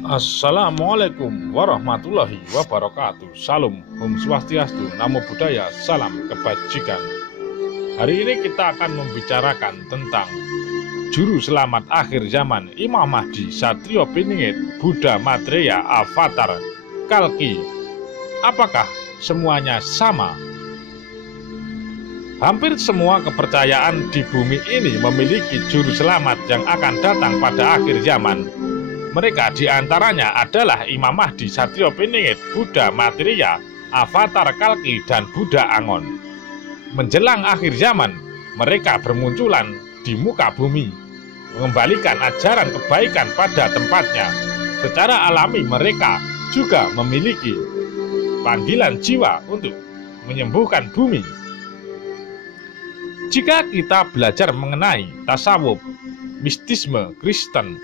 Assalamualaikum warahmatullahi wabarakatuh. Salam, Om Swastiastu, Namo Buddhaya, salam kebajikan. Hari ini kita akan membicarakan tentang Juru Selamat Akhir Zaman Imam Mahdi Satrio Piningit Buddha Maitreya Avatar Kalki. Apakah semuanya sama? Hampir semua kepercayaan di bumi ini memiliki juru selamat yang akan datang pada akhir zaman. Mereka diantaranya adalah Imam Mahdi Satrio Piningit, Buddha Maitreya, Avatar Kalki, dan Buddha Angon. Menjelang akhir zaman, mereka bermunculan di muka bumi, mengembalikan ajaran kebaikan pada tempatnya. Secara alami mereka juga memiliki panggilan jiwa untuk menyembuhkan bumi. Jika kita belajar mengenai tasawuf, mistisme Kristen,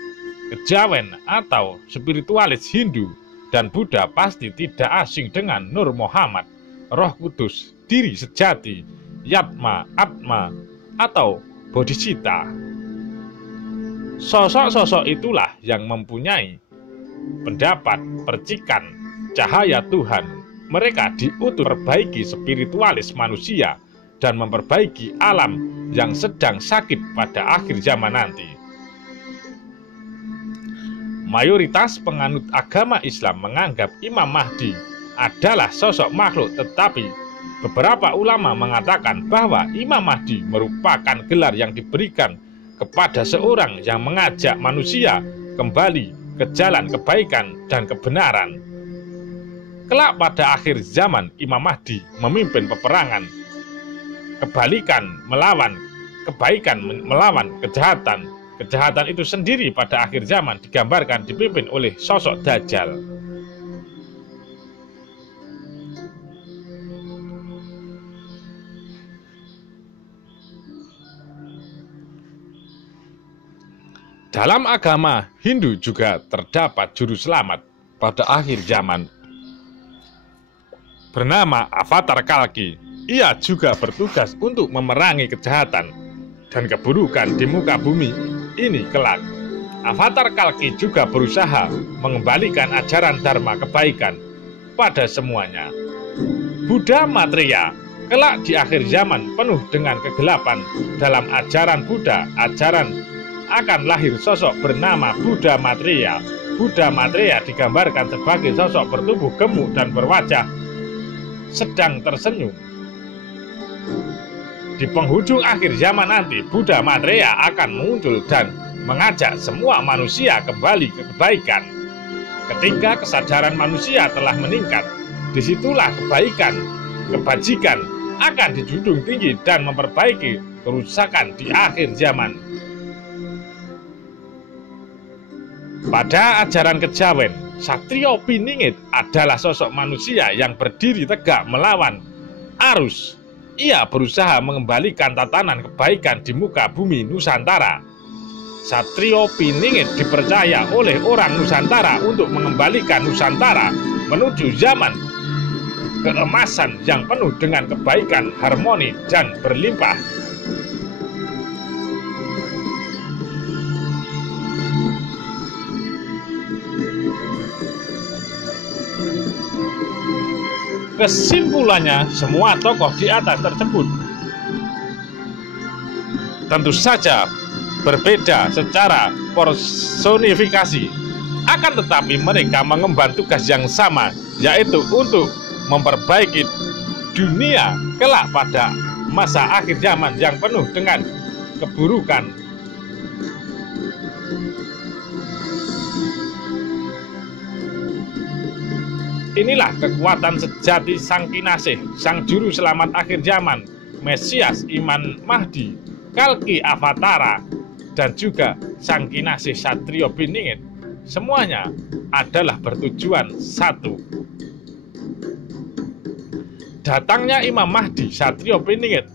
kejawen atau spiritualis Hindu dan Buddha, pasti tidak asing dengan Nur Muhammad, Roh Kudus, diri sejati, Yatma, Atma, atau Bodhicitta. Sosok-sosok itulah yang mempunyai pendapat percikan cahaya Tuhan. Mereka diutus memperbaiki spiritualis manusia dan memperbaiki alam yang sedang sakit pada akhir zaman nanti. Mayoritas penganut agama Islam menganggap Imam Mahdi adalah sosok makhluk, tetapi beberapa ulama mengatakan bahwa Imam Mahdi merupakan gelar yang diberikan kepada seorang yang mengajak manusia kembali ke jalan kebaikan dan kebenaran. Kelak pada akhir zaman, Imam Mahdi memimpin peperangan kebaikan melawan kejahatan. Kejahatan itu sendiri pada akhir zaman digambarkan dipimpin oleh sosok Dajjal. Dalam agama Hindu juga terdapat juru selamat pada akhir zaman bernama Avatar Kalki. Ia juga bertugas untuk memerangi kejahatan dan keburukan di muka bumi ini kelak. Avatar Kalki juga berusaha mengembalikan ajaran dharma kebaikan pada semuanya. Buddha Maitreya kelak di akhir zaman penuh dengan kegelapan. Dalam ajaran Buddha, akan lahir sosok bernama Buddha Maitreya. Buddha Maitreya digambarkan sebagai sosok bertubuh gemuk dan berwajah sedang tersenyum. Di penghujung akhir zaman nanti, Buddha Maitreya akan muncul dan mengajak semua manusia kembali ke kebaikan. Ketika kesadaran manusia telah meningkat, disitulah kebaikan, kebajikan akan dijunjung tinggi dan memperbaiki kerusakan di akhir zaman. Pada ajaran kejawen, Satrio Piningit adalah sosok manusia yang berdiri tegak melawan arus. Ia berusaha mengembalikan tatanan kebaikan di muka bumi Nusantara. Satrio Piningit dipercaya oleh orang Nusantara untuk mengembalikan Nusantara menuju zaman keemasan yang penuh dengan kebaikan, harmoni, dan berlimpah. Kesimpulannya, semua tokoh di atas tersebut tentu saja berbeda secara personifikasi, akan tetapi mereka mengemban tugas yang sama, yaitu untuk memperbaiki dunia kelak pada masa akhir zaman yang penuh dengan keburukan. Inilah kekuatan sejati Sang Kinasih, Sang Juru Selamat akhir zaman, Mesias Imam Mahdi, Kalki Avatara, dan juga Sang Kinasih Satrio Piningit. Semuanya adalah bertujuan satu. Datangnya Imam Mahdi Satrio Piningit,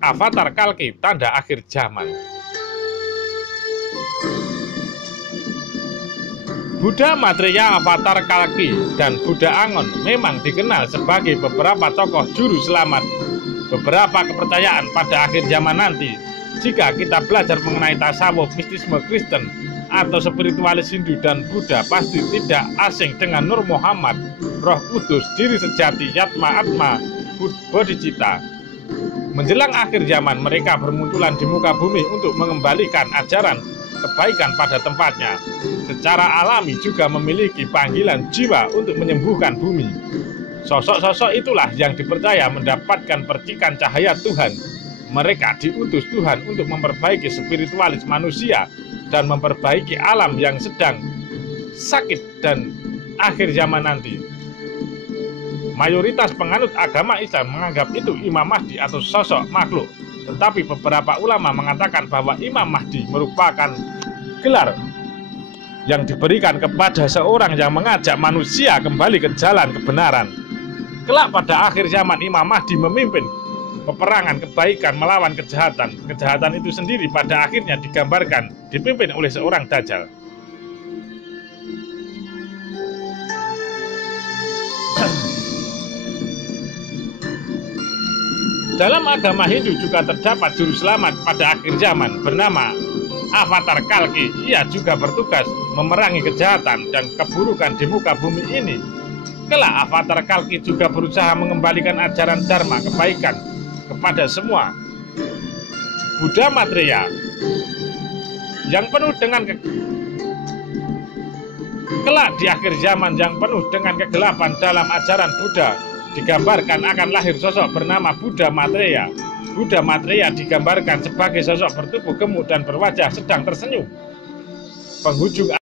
Avatar Kalki, tanda akhir zaman. Buddha Maitreya, Avatar Kalki, dan Buddha Angon memang dikenal sebagai beberapa tokoh juru selamat beberapa kepercayaan pada akhir zaman nanti. Jika kita belajar mengenai tasawuf, mistisme Kristen, atau spiritualis Hindu dan Buddha pasti tidak asing dengan Nur Muhammad, Roh Kudus, diri sejati, Yatma Atma, Bodhicitta. Menjelang akhir zaman, mereka bermunculan di muka bumi untuk mengembalikan ajaran kebaikan pada tempatnya. Secara alami juga memiliki panggilan jiwa untuk menyembuhkan bumi. Sosok-sosok itulah yang dipercaya mendapatkan percikan cahaya Tuhan. Mereka diutus Tuhan untuk memperbaiki spiritualis manusia dan memperbaiki alam yang sedang sakit dan akhir zaman nanti. Mayoritas penganut agama Islam menganggap itu Imam Mahdi atau sosok makhluk. Tetapi beberapa ulama mengatakan bahwa Imam Mahdi merupakan gelar yang diberikan kepada seorang yang mengajak manusia kembali ke jalan kebenaran. Kelak pada akhir zaman Imam Mahdi memimpin peperangan kebaikan melawan kejahatan. Kejahatan itu sendiri pada akhirnya digambarkan dipimpin oleh seorang Dajjal. Dalam agama Hindu juga terdapat juru selamat pada akhir zaman bernama Avatar Kalki. Ia juga bertugas memerangi kejahatan dan keburukan di muka bumi ini. Kelak Avatar Kalki juga berusaha mengembalikan ajaran Dharma kebaikan kepada semua. Buddha Maitreya yang penuh dengan kelak di akhir zaman yang penuh dengan kegelapan dalam ajaran Buddha digambarkan akan lahir sosok bernama Buddha Maitreya. Buddha Maitreya digambarkan sebagai sosok bertubuh gemuk dan berwajah sedang tersenyum. Penghujung